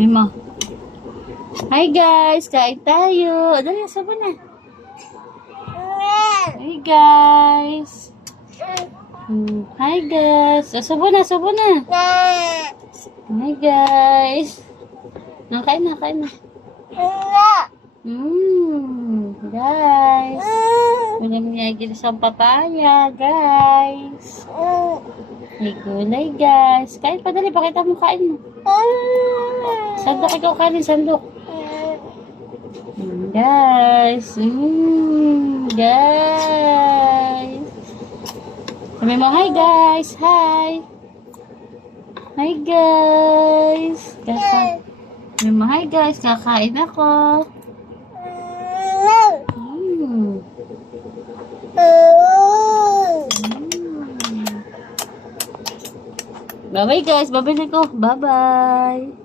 Lima. Hi guys, kain tayo. Dali, sabon na. Hi guys. Hi guys. Sabon na, sabon na. Hi guys. Kain na, kain na. Guys. Walang niyagil sa papaya, guys. May gulay, guys. Kain pa, dali. Pakita mo, kain mo. Sandok, ikaw kanin, sandok. Guys. Guys. Sabi mo, hi, guys. Hi. Hi, guys. Sabi mo, hi, guys. Kakain ako. Bye-bye guys. Bye-bye na ko. Bye-bye.